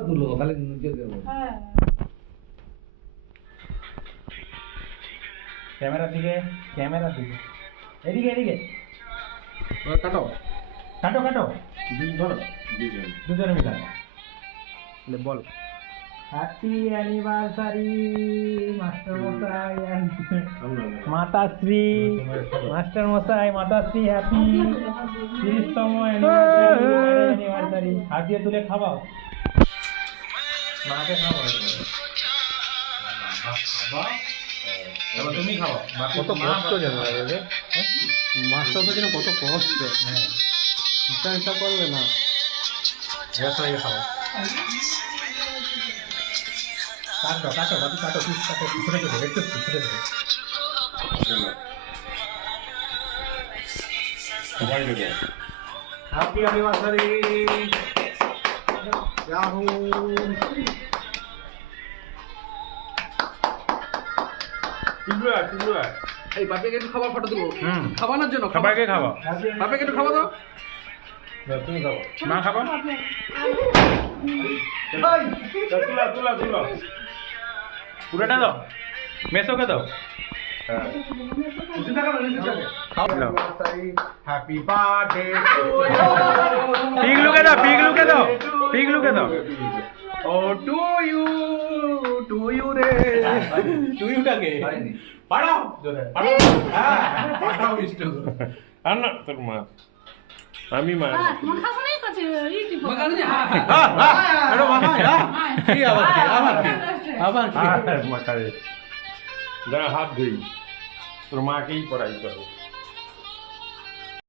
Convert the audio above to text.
তুলো খালি নিচে দেবো হ্যাঁ। ক্যামেরার দিকে ক্যামেরার দিকে এদিকে এদিকে। কাটো। কাটো কাটো। ধরো। দুজনে মিলে। বল। হ্যাপি অ্যানিভার্সারি মাস্টার মশাই মাতাশ্রী মাস্টার মশাই মাতাশ্রী হ্যাপি তিরিশতম অ্যানিভার্সারি হাত দিয়ে তুলে খাওয়াও। মাকে খাওয়াও এবার তুমি খাও কত কষ্ট জানো রে মাছটা তো যেন কত কষ্ট হ্যাঁ হিসাব হিসাব করবে না গ্যাস লাগে খাও কাটো কাটো বাকি কাটো পিস কাটো ছোটো ছোটো একটু ছোটো ছোটো হ্যাপি অ্যানিভার্সারি ইয়াহু এই বাপেকে একটু খাবার ফটো দেবো খাওয়ানোর জন্য সবাইকে খাওয়া বাপেকে একটু খাওয়া দাও তুমি খাও মা খাবা তুলা তুলা তুলা পুরোটা দাও মেসোকে দাও হ্যাপি বার্থডে পিগলুকে দাও পিগলুকে দাও পিগলুকে দাও। ও টু ইউ টু ইউ রে। তুইটাকে পাড়াও। পাড়াও। হ্যাঁ। পাড়াও মিষ্টি আর না তোর মা। আমি মা। হ্যাঁ কি আবার কি আবার কি? আবার কি? মাথায়। যা হাত ধুই। তোর মাকেই পড়াই করো